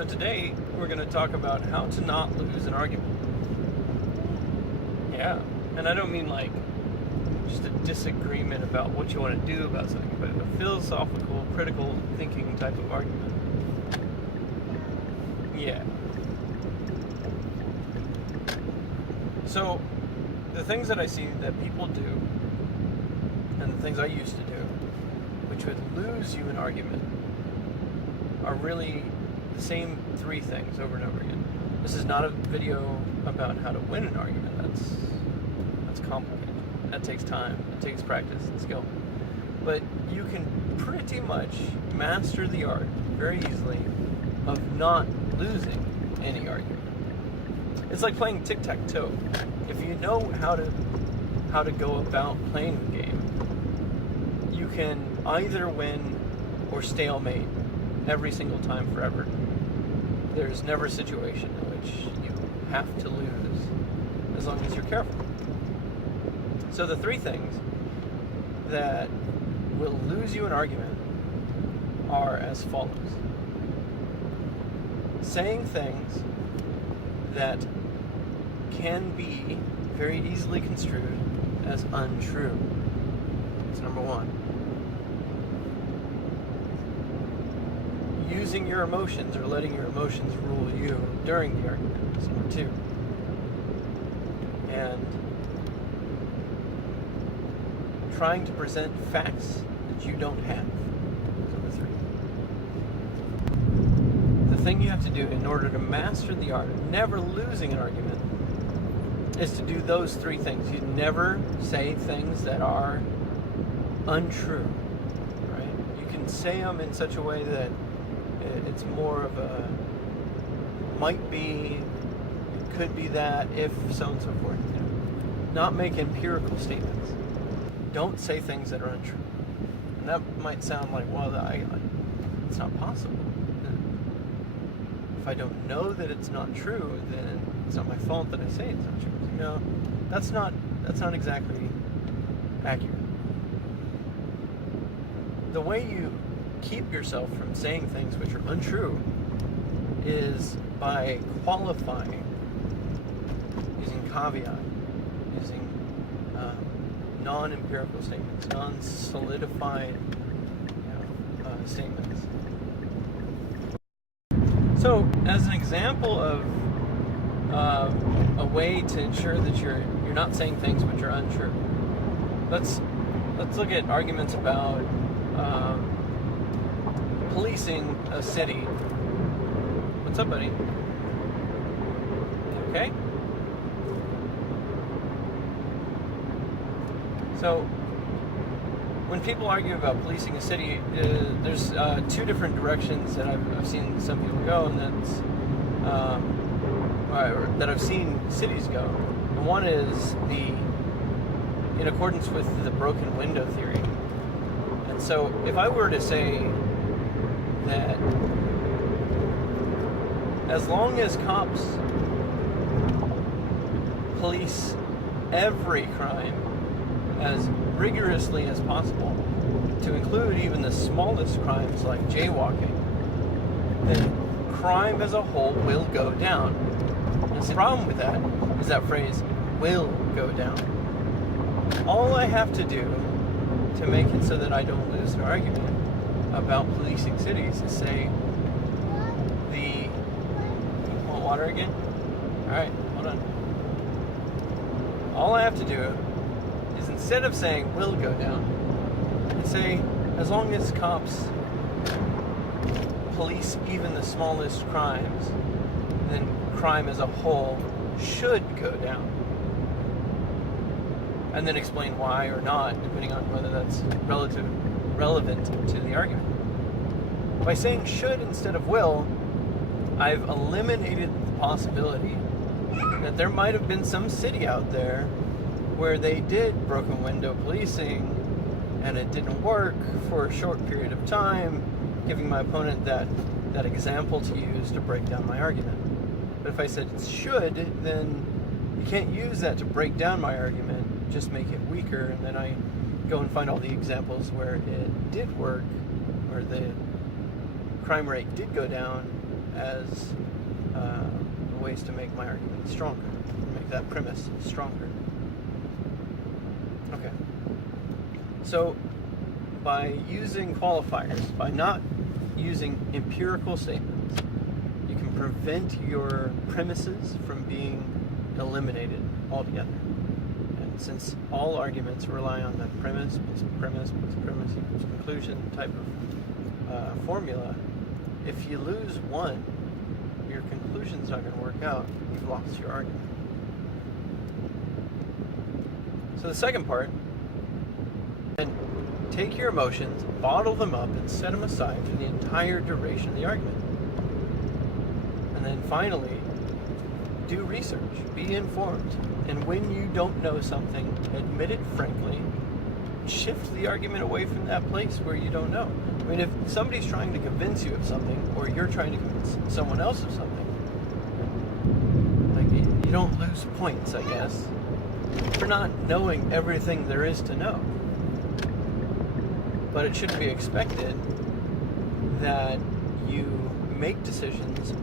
So today we're going to talk about how to not lose an argument. Yeah, and I don't mean like just a disagreement about what you want to do about something, but a philosophical, critical thinking type of argument. Yeah. So the things that I see that people do, and the things I used to do, which would lose you an argument, are really the same three things over and over again. This is not a video about how to win an argument. That's complicated. That takes time. It takes practice and skill. But you can pretty much master the art very easily of not losing any argument. It's like playing tic-tac-toe. If you know how to go about playing the game, you can either win or stalemate every single time forever. There's never a situation in which you have to lose as long as you're careful. So the three things that will lose you an argument are as follows. Saying things that can be very easily construed as untrue. That's number one. Using your emotions or letting your emotions rule you during the argument is number two. And trying to present facts that you don't have is number three. The thing you have to do in order to master the art of never losing an argument is to do those three things. You never say things that are untrue, right? You can say them in such a way that it's more of a might be, it could be that, if so and so forth. You know? Not make empirical statements. Don't say things that are untrue. And that might sound like, well, it's not possible. If I don't know that it's not true, then it's not my fault that I say it's not true. No, that's not exactly accurate. The way you keep yourself from saying things which are untrue is by qualifying, using caveat, using non-empirical statements, non-solidified statements. So, as an example of a way to ensure that you're not saying things which are untrue, let's look at arguments about policing a city. What's up, buddy? Okay. So, when people argue about policing a city, there's two different directions that I've seen some people go, and that I've seen cities go. And one is in accordance with the broken window theory. And so, if I were to say that as long as cops police every crime as rigorously as possible, to include even the smallest crimes like jaywalking, then crime as a whole will go down. And the problem with that is that phrase, will go down. All I have to do to make it so that I don't lose an argument about policing cities is say want water again? Alright, hold on. All I have to do is, instead of saying will go down, and say as long as cops police even the smallest crimes, then crime as a whole should go down. And then explain why or not, depending on whether that's relevant to the argument. By saying should instead of will, I've eliminated the possibility that there might have been some city out there where they did broken window policing and it didn't work for a short period of time, giving my opponent that example to use to break down my argument. But if I said it should, then you can't use that to break down my argument, just make it weaker, and then I go and find all the examples where it did work, where the crime rate did go down, as ways to make my argument stronger, make that premise stronger. Okay. So, by using qualifiers, by not using empirical statements, you can prevent your premises from being eliminated altogether. And since all arguments rely on the premise equals conclusion type of formula, if you lose one, your conclusion's not going to work out. You've lost your argument. So the second part, and take your emotions, bottle them up, and set them aside for the entire duration of the argument. And then finally, do research, be informed, and when you don't know something, admit it frankly, shift the argument away from that place where you don't know. I mean, if somebody's trying to convince you of something, or you're trying to convince someone else of something, like, you don't lose points, I guess, for not knowing everything there is to know. But it shouldn't be expected that you make decisions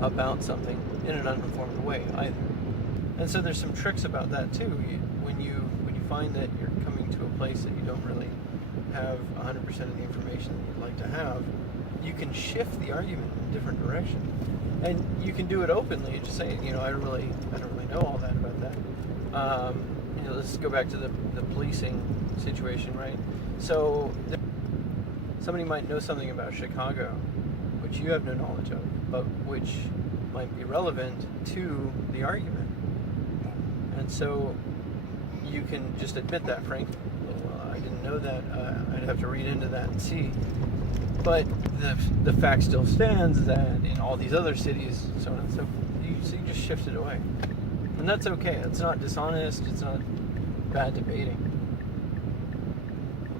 about something in an uninformed way either. And so there's some tricks about that too. When you find that you're coming to a place that you don't really have 100% of the information that you'd like to have, you can shift the argument in a different direction. And you can do it openly and just say, I don't really know all that about that. Let's go back to the policing situation, right? So somebody might know something about Chicago, which you have no knowledge of, but which might be relevant to the argument. And so you can just admit that frankly. Well, I didn't know that. I'd have to read into that and see. But the fact still stands that in all these other cities, so on and so forth, you just shift it away. And that's okay. It's not dishonest. It's not bad debating.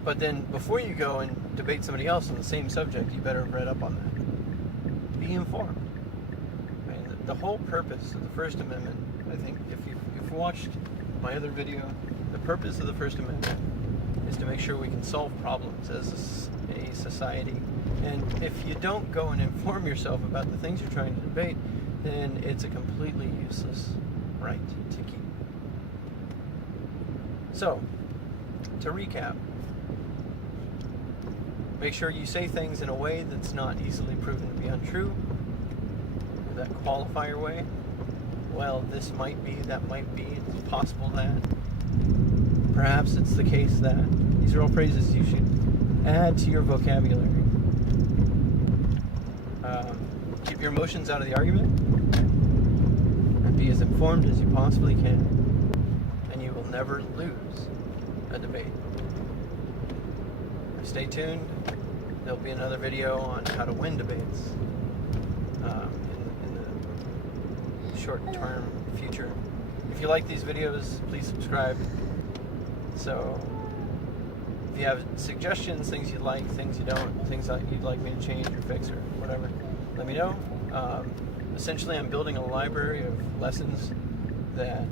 But then before you go and debate somebody else on the same subject, you better have read up on that. Be informed. I mean, the whole purpose of the First Amendment, I think, if you watched my other video, the purpose of the First Amendment is to make sure we can solve problems as a society. And if you don't go and inform yourself about the things you're trying to debate, then it's a completely useless right to keep. So, to recap, make sure you say things in a way that's not easily proven to be untrue, or that qualifier way. Well, this might be, that might be, it's possible that. Perhaps it's the case that. These are all phrases you should add to your vocabulary. Keep your emotions out of the argument, and be as informed as you possibly can, and you will never lose a debate. Stay tuned. There'll be another video on how to win debates in the short-term future. If you like these videos, please subscribe. So, if you have suggestions, things you like, things you don't, things that you'd like me to change or fix or whatever, let me know. Essentially, I'm building a library of lessons that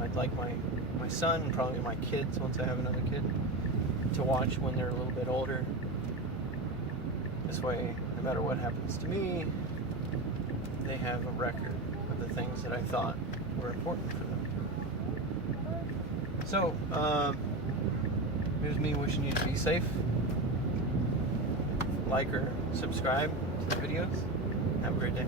I'd like my son and probably my kids, once I have another kid, to watch when they're a little bit older. This way, no matter what happens to me, they have a record of the things that I thought were important for them. So, here's me wishing you to be safe. Like or subscribe to the videos. Have a great day.